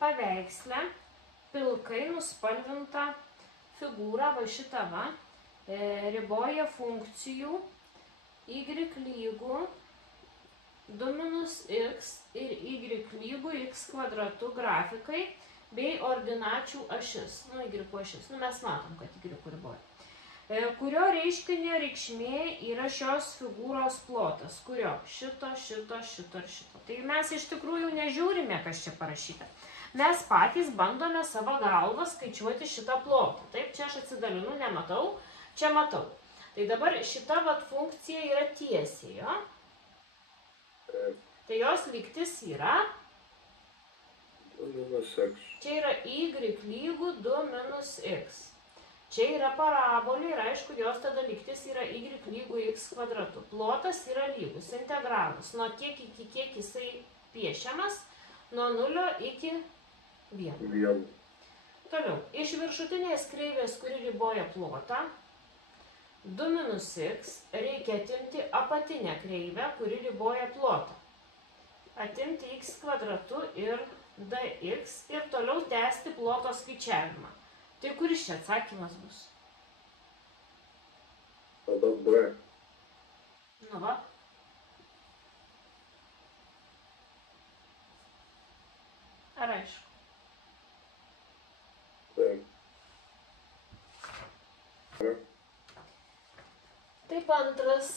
paveiksle pilkai nuspalvintą figūrą, va šitą va, riboja funkcijų y lygų 2 minus x ir y lygų x kvadratu grafikai bei ordinačių ašis, y ašis, mes matom, kad y riboja. Kurio reiškinio reikšmė yra šios figūros plotas, kurio šito, šito, šito ir šito. Tai mes iš tikrųjų nežiūrime, kas čia parašyta. Mes patys bandome savo galvą skaičiuoti šitą plotą. Taip, čia aš atsidalinu, nematau, čia matau. Tai dabar šita vat funkcija yra tiesiai, jo? Tai jos lygtis yra 2 minus x. Čia yra y lygų 2 minus x. Čia yra parabolė ir aišku, jos tada lygtis yra y lygų x kvadratu. Plotas yra lygus, integralus. Nuo tiek iki kiek jisai piešiamas, nuo 0 iki 1. Toliau, iš viršutinės kreivės, kuri riboja plotą, 2 minus x, reikia atimti apatinę kreivę, kuri riboja plotą. Atimti x kvadratu ir dx ir toliau tęsti ploto skaičiavimą. Tai kuris čia atsakymas bus? Tada b. Nu va. Ar aišku? Taip. Taip, antras.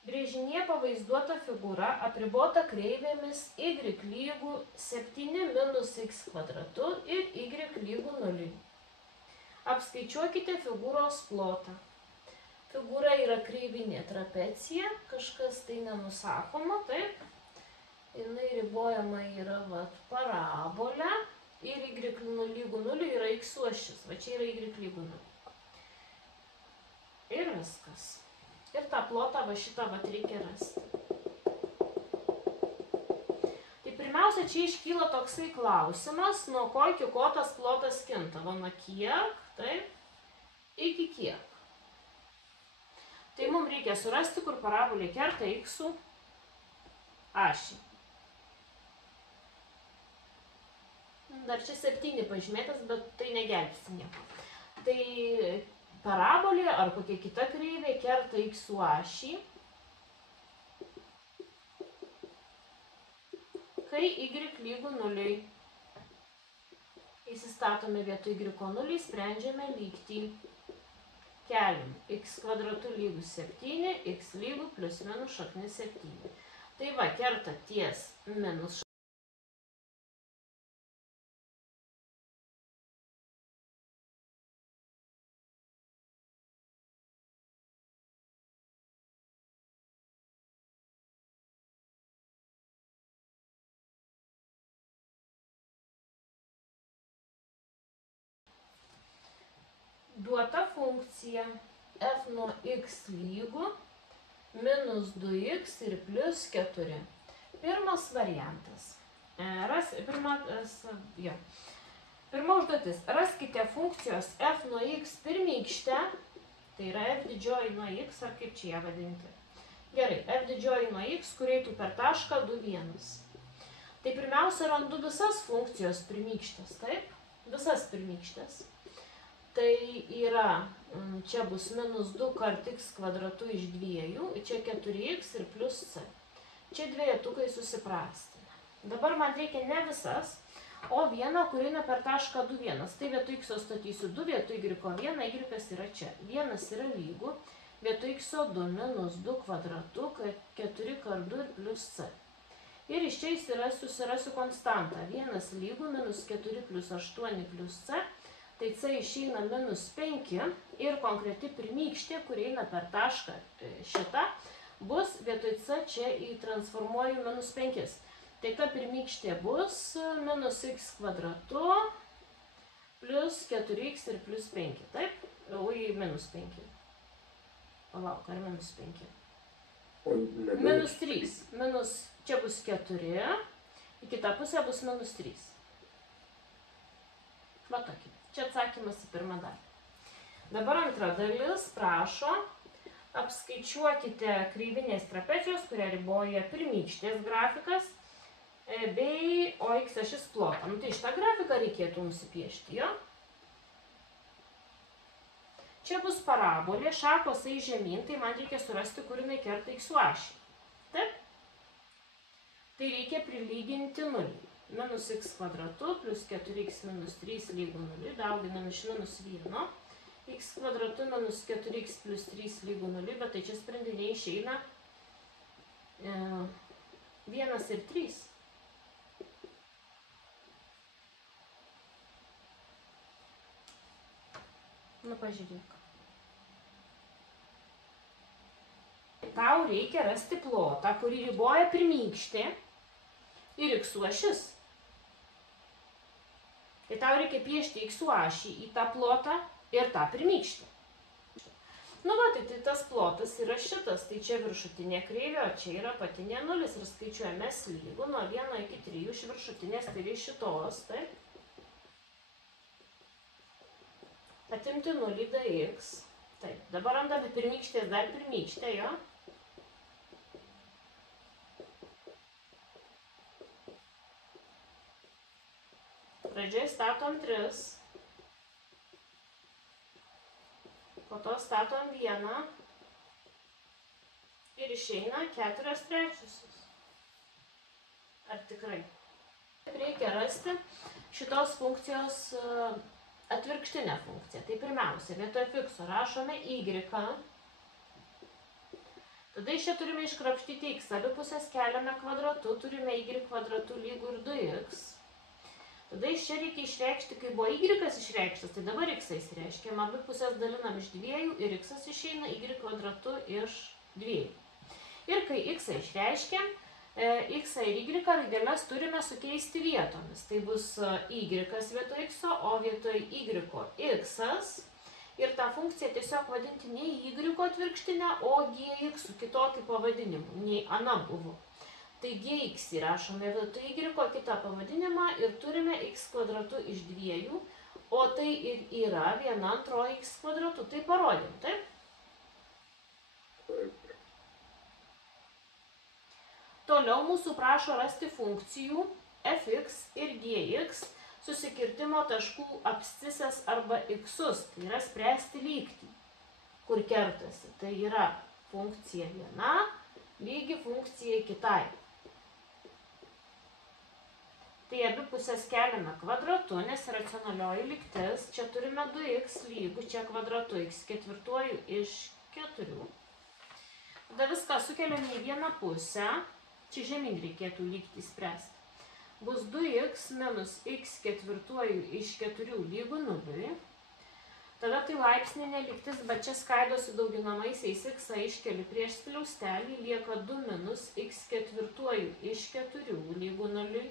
Brėžinyje pavaizduota figūra apribota kreivėmis y lygų 7 minus x kvadratu ir y lygų 0. Apskaičiuokite figūros plotą. Figūra yra kreivinė trapecija, kažkas tai nenusakoma, taip. Jinai ribojama yra parabolė ir y lygų 0 yra x ašis, va čia yra y lygų 0. Ir viskas. Ir tą plotą va šitą va reikia rasti. Tai pirmiausia, čia iškyla toksai klausimas, nuo ko iki ko tas plotas kinta. Va nuo kiek, taip, iki kiek. Tai mums reikia surasti, kur parabolė kerta x ašį. Dar čia 7 pažymėtas, bet tai negelbsti nieko. Tai parabolė ar kokia kita kreivė kerta x ašį, kai y lygų 0. Įsistatome vietoj y 0, sprendžiame lygtį. Keliam x kvadratu lygu 7, x lygų plius minus šaknis 7. Tai va, kerta ties minus šaknis. Duota funkcija f nuo x lygų minus 2x ir plus 4. Pirmas variantas. Pirma užduotis. Raskite funkcijos f nuo x pirmykštę, tai yra f didžioji nuo x, ar kaip čia ją vadinti. Gerai, f didžioji nuo x, kur eitų per tašką 2, 1. Tai pirmiausia randu visas funkcijos pirmykštės, taip? Visas pirmykštės. Tai yra, čia bus minus 2 kart x kvadratu iš 2, čia 4x ir plus c. Čia dvejetukai susiprastina. Dabar man reikia ne visas, o vieną, kur eina per tašką 2, 1. Tai vietoj x statysiu 2, vietoj y 1, y yra čia. 1 yra lygu, vietoj x 2 minus 2 kvadratu, 4 kart 2 ir plus c. Ir iš čia susirasiu konstantą. 1 lygu minus 4 plus 8 plus c. Tai c išeina minus 5 ir konkreti pirmykštė, kur eina per tašką šitą, bus vietoj c čia įtransformuoju minus 5. Tai ta pirmykštė bus minus x kvadratu plus 4x ir plus 5. Taip? Ui, minus 5. Palauk, ar minus 5? Minus 3. Minus, čia bus 4, į kitą pusę bus minus 3. Va tokį. Čia atsakymas į pirmą dalį. Dabar antra dalis prašo, apskaičiuokite kreivinės trapecijos, kurią riboja pirmykštės grafikas, bei OX ašis plotą. Nu, tai šitą grafiką reikėtų nusipiešti, jo? Čia bus parabolė, šakos eis žemyn, tai man reikia surasti, kur jinai kerta X ašį. Taip? Tai reikia prilyginti 0. Minus x kvadratu plus 4x minus 3 lygų 0, dauginam iš minus 1. X kvadratu minus 4x plus 3 lygų 0, bet tai čia sprendiniai išeina 1 ir 3. Nu, pažiūrėk. Tau reikia rasti plotą, kurį riboja pirmykštė ir x ašis. Tai tau reikia piešti x ašį į tą plotą ir tą pirmykštę. Nu, va, tai tas plotas yra šitas, tai čia viršutinė kreivė, o čia yra apatinė 0 ir skaičiuojame s lygų nuo 1 iki 3 iš viršutinės, tai yra šitos, taip. Atimti 0 dx. Taip, dabar randame pirmykštės dar pirmykštę, jo. Pradžiai statom 3. Po to statom 1. Ir išeina 4 trečiosios. Ar tikrai? Reikia rasti šitos funkcijos atvirkštinę funkciją. Tai pirmiausia, vietoj fikso rašome y. Tada iš čia turime iškrapštyti x. Abi pusės keliame kvadratu, turime y kvadratu lygų ir 2x. Tada iš čia reikia išreikšti, kai buvo y išreikštas, tai dabar x reiškiam. Abi pusės dalinam iš 2 ir x išeina y kvadratu iš 2. Ir kai x išreiškiam, x ir y raideles turime sukeisti vietomis. Tai bus y vietoj x, o vietoj y x. Ir tą funkciją tiesiog vadinti ne y atvirkštinę, o gx su kitokiu pavadinimu, nei ana buvo. Tai gx įrašome vietoj y kitą pavadinimą ir turime x kvadratu iš 2, o tai ir yra 1/2 x kvadratu. Tai parodėm, taip? Taip. Toliau mūsų prašo rasti funkcijų fx ir gx susikirtimo taškų abscisas arba x-us. Tai yra spręsti lygtį, kur kertasi. Tai yra funkcija viena lygi funkcijai kitai. Tai abi pusės keliame kvadratu, nes racionalioji lygtis. Čia turime 2x lygų, čia kvadratu x² iš 4. Tada viską sukeliame į vieną pusę. Čia žemyn reikėtų lygtį spręsti. Bus 2x minus x² iš 4 lygų 0. Tada tai laipsninė lygtis, bet čia skaidosi dauginamaisiais x iškeli prieš skliaustelį, lieka 2 minus x² iš 4 lygų 0.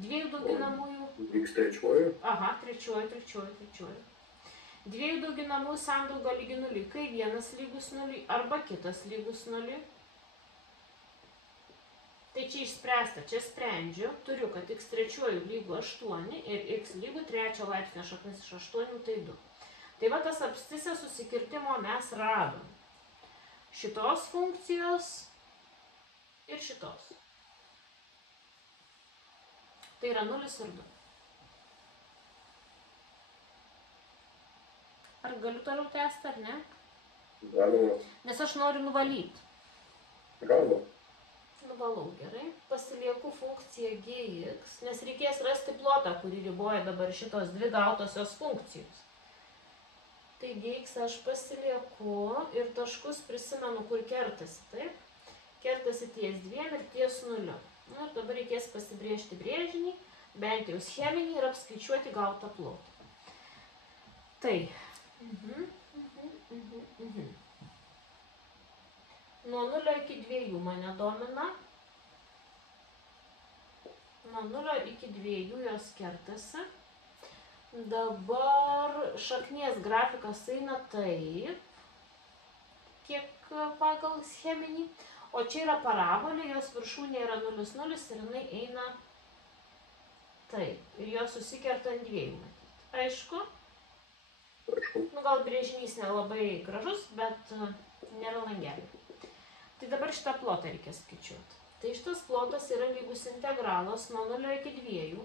2 dauginamųjų. X trečioji. Aha, trečioji. 2 dauginamųjų sandauga lygi 0, kai vienas lygus 0 arba kitas lygus 0. Tai čia išspręsta, čia sprendžiu, turiu, kad x trečioji lygu 8 ir x lygu 3 laipsnio šaknis iš 8, tai 2. Tai va tas abscisas susikirtimo mes radom. Šitos funkcijos ir šitos. Tai yra 0 ir 2. Ar galiu toliau tęsti, ar ne? Galima. Nes aš noriu nuvalyti. Galima. Nuvalau, gerai. Pasilieku funkciją gx, nes reikės rasti plotą, kurį riboja dabar šitos dvi gautosios funkcijos. Tai gx aš pasilieku ir taškus prisimenu, kur kertasi, taip? Kertasi ties 2 ir ties 0. Nu, ir dabar reikės pasibrėžti brėžinį, bent jau scheminį ir apskaičiuoti gautą plotą. Tai. Nuo 0 iki 2 mane domina. Nuo 0 iki 2 jos kertasi. Dabar šaknies grafikas eina taip, kiek pagal scheminį. O čia yra parabolė, jos viršūnė yra 0, 0 ir jinai eina taip. Ir jos susikerta ant 2 matyti. Aišku? Aišku. Nu, gal brėžinys nelabai gražus, bet nėra langelį. Tai dabar šitą plotą reikia skaičiuoti. Tai šitas plotas yra lygus integralas nuo 0 iki 2.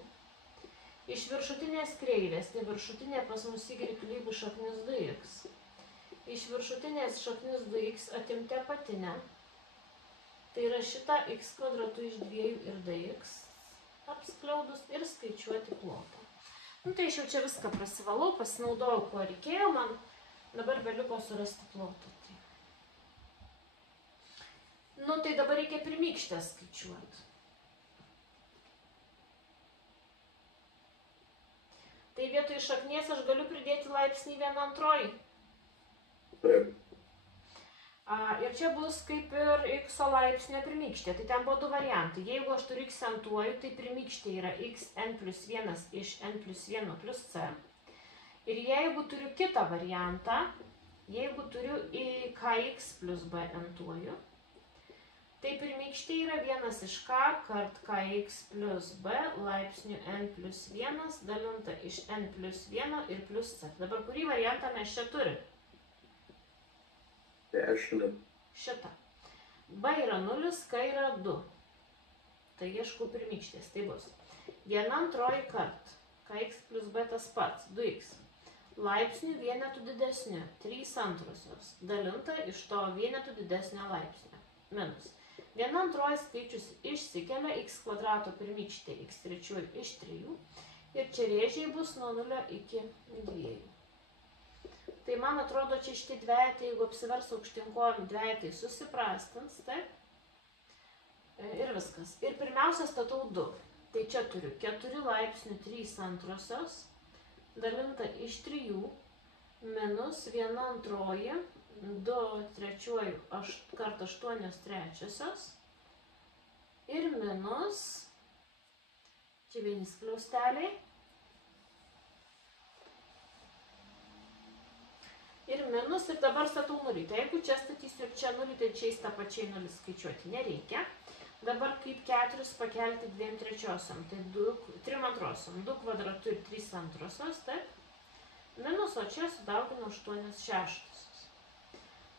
Iš viršutinės kreivės, tai viršutinė pas mus y lygus šaknis 2x. Iš viršutinės šaknis 2x atimti apatinę. Tai yra šitą x kvadratu iš 2 ir dx apskliaudus ir skaičiuoti plotą. Tai aš jau čia viską prasivalau, pasinaudojau, ko reikėjo, man dabar beliko surasti plotą. Tai dabar reikia pirmykštę skaičiuoti. Tai vietoj šaknies aš galiu pridėti laipsnį 1/2. Taip. Ir čia bus kaip ir x laipsnio pirmykštė. Tai ten buvo 2 variantai. Jeigu aš turiu x antuoju, tai pirmykštė yra xn plus 1 iš n plus 1 plus c. Ir jeigu turiu kitą variantą, jeigu turiu kx plus b antuoju, tai pirmykštė yra 1 iš k kart kx plus b laipsnių n plus 1 dalinta iš n plus 1 ir plus c. Dabar kurį variantą mes čia turim? Dešinė. Šitą. B yra 0, k yra 2. Tai ieškau pirmykštės. Tai bus 1/2 kart kx plus b tas pats 2x laipsnių vienetų didesnių 3/2 dalinta iš to vienetų didesnio laipsnio minus 1/2 skaičius išsikelia x kvadrato pirmykštė x trečiųjų iš 3 ir čia rėžiai bus nuo 0 iki 2. Tai man atrodo, čia šitie dvejetai, jeigu apsivers aukštyn kojom, dvejetai susiprastins, taip? Ir viskas. Ir pirmiausia statau 2. Tai čia turiu 4 laipsnių 3/2 dalinta iš 3 minus 1/2 2 trečiųjų kart 8/3 ir minus, čia vieni skliausteliai, ir minus, ir dabar statau 0. Tai jeigu čia statysiu ir čia 0, tai čia tą pačiai 0 skaičiuoti nereikia. Dabar kaip 4 pakelti 2/3, tai 3/2, 2 kvadratu ir 3/2, taip? Minus, o čia sudauginu 8/6.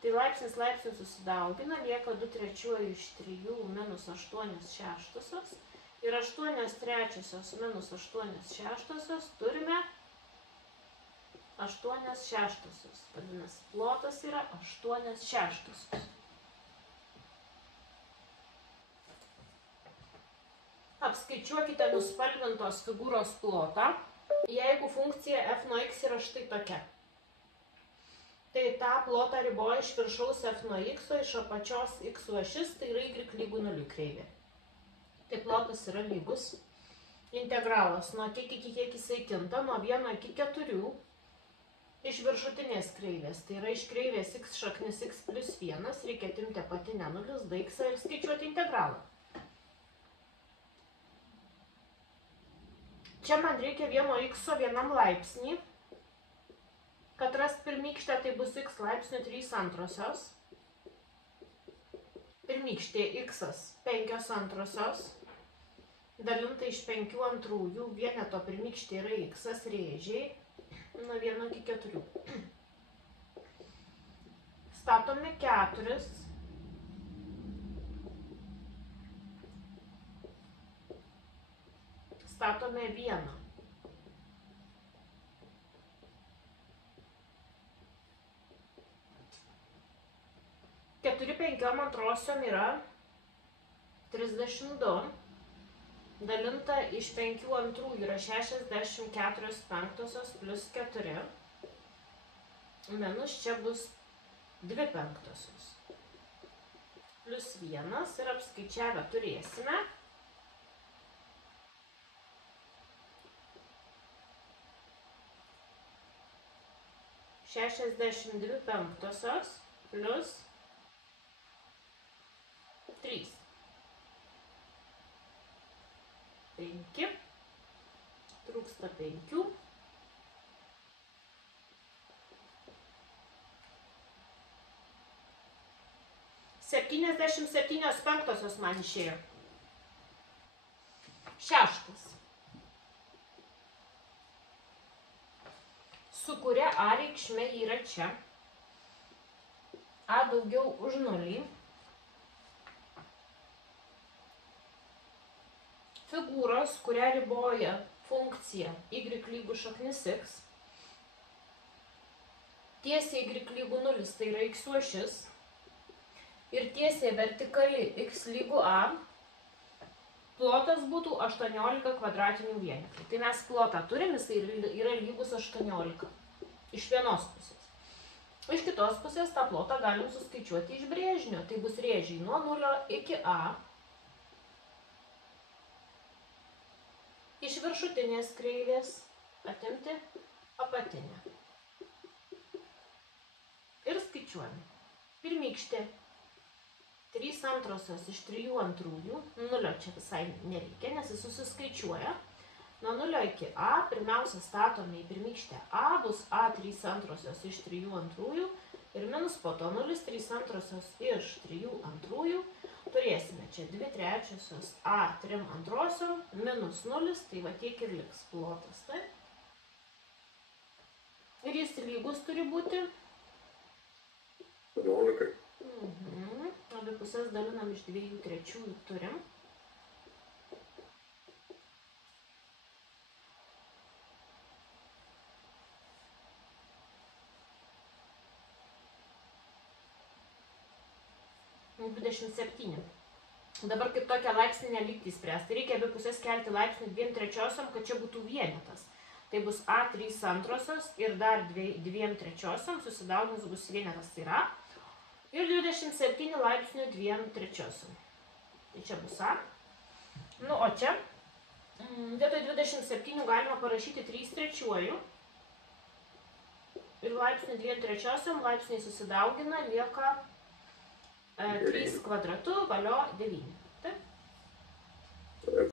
Tai laipsnis susidaugina, lieka 2 trečiųjų iš 3 minus 8/6 ir 8/3 minus 8/6 turime 8/6. Vadinasi, plotas yra 8/6. Apskaičiuokite nuspalvintos figūros plotą, jeigu funkcija f nuo x yra štai tokia. Tai tą plotą riboja iš viršaus f nuo x, o iš apačios x ašis, tai yra y lygų 0 kreivė. Tai plotas yra lygus. Integralas nuo kiek iki kiek jisai kinta, nuo 1 iki 4. Iš viršutinės kreivės, tai yra iš kreivės x šaknis x plus 1, reikia atimti apatinę 0 dx ir skaičiuoti integralą. Čia man reikia 1x vienam laipsnį, kad rast pirmykštę, tai bus x laipsnių 3/2, pirmykštė x 5/2, dalinta iš 5/2, vieneto pirmykštė yra x rėžiai, nuo 1 iki 4. Statome 4. Statome 1. Keturi 5/2 yra 32. Dalinta iš 5/2 yra 64/5 plus 4. Minus čia bus 2/5. Plus 1 ir apskaičiavę turėsime. Šešiasdešimt 2/5 plus 3. 5. Trūksta 5. Septyniasdešimt 7/5 man išėjo. 6. Su kuria a reikšme yra čia. A daugiau už 0. figūros, kurią riboja funkcija y lygu šaknis x. Tiesiai y lygu 0, tai yra x ašis. Ir tiesiai vertikali x lygu a. Plotas būtų 18 kvadratinių vienetų. Tai mes plotą turim, jis yra lygus 18. Iš vienos pusės. Iš kitos pusės tą plotą galim suskaičiuoti iš brėžinio. Tai bus rėžiai nuo 0 iki a. Iš viršutinės kreivės atimti apatinę. Ir skaičiuojame. Pirmykštė 3 antrosios iš 3 antrųjų. 0 čia visai nereikia, nes jis susiskaičiuoja. Nuo 0 iki a, pirmiausia statome į pirmykštę a, bus a 3 antrosios iš 3 antrųjų. Ir minus po to 0, 3 antrosios iš 3 antrųjų. Turėsime čia 2 trečiosios a 3 antrosiom, minus 0, tai va tiek ir liks plotas. Taip? Ir jis lygus turi būti 11. Abi pusės dalinam iš 2 trečiųjų turim. Nu, 27. Dabar kaip tokią laipsninę lygtį spręsti. Reikia abi pusės kelti laipsnį 2 trečiosiom, kad čia būtų vienetas. Tai bus a 3 antrosios ir dar 2 trečiosiom, susidauginus bus vienetas, tai yra. Ir 27 laipsnių 2 trečiosiom. Tai čia bus a. Nu, o čia vietoj 27 galima parašyti 3 trečiuojų. Ir laipsnių 2 trečiosiom laipsniai susidaugina, lieka 3 kvadratu valio 9. Taip?